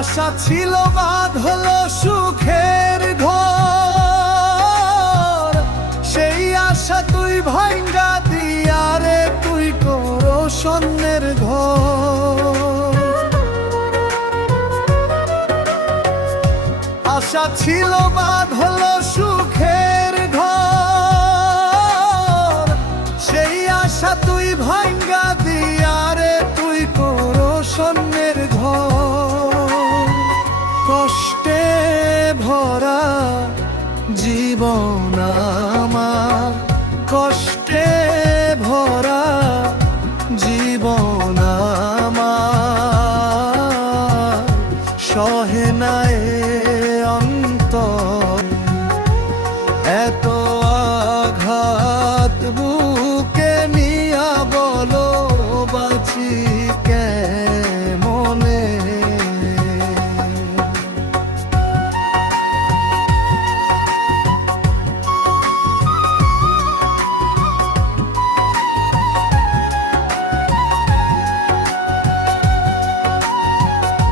আশা ছিল বাঁধলো সুখের ঘর, সেই আশা তুই ভাঙ্গা দিয়া রে তুই করো স্বর্ণের ঘর। আশা ছিল বাঁধলো সুখের ঘর, সেই আশা তুই ভাঙ্গা দিয়া রে তুই করো স্বর্ণের ঘর। কষ্টে ভরা জীবন